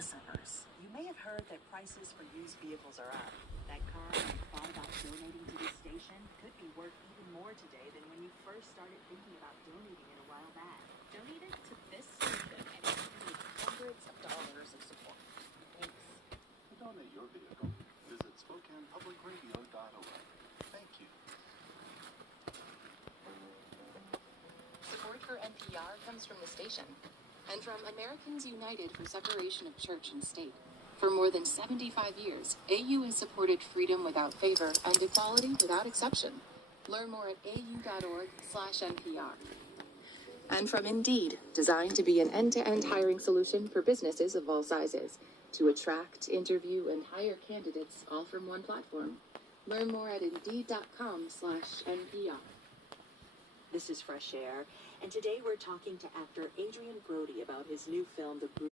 suburbs. You may have heard that prices for used vehicles are up. That car you thought about donating to this station could be worth even more today than when you first started thinking about donating it a while back. Donate it to this station and you can make hundreds of dollars of support. Thanks. To donate your vehicle, visit SpokanePublicRadio.org. Thank you. Support for NPR comes from the station and from Americans United for Separation of Church and State. For more than 75 years, AU has supported freedom without favor and equality without exception. Learn more at au.org/NPR. And from Indeed, designed to be an end-to-end hiring solution for businesses of all sizes, to attract, interview, and hire candidates all from one platform. Learn more at Indeed.com/NPR. This is Fresh Air, and today we're talking to actor Adrian Brody about his new film, The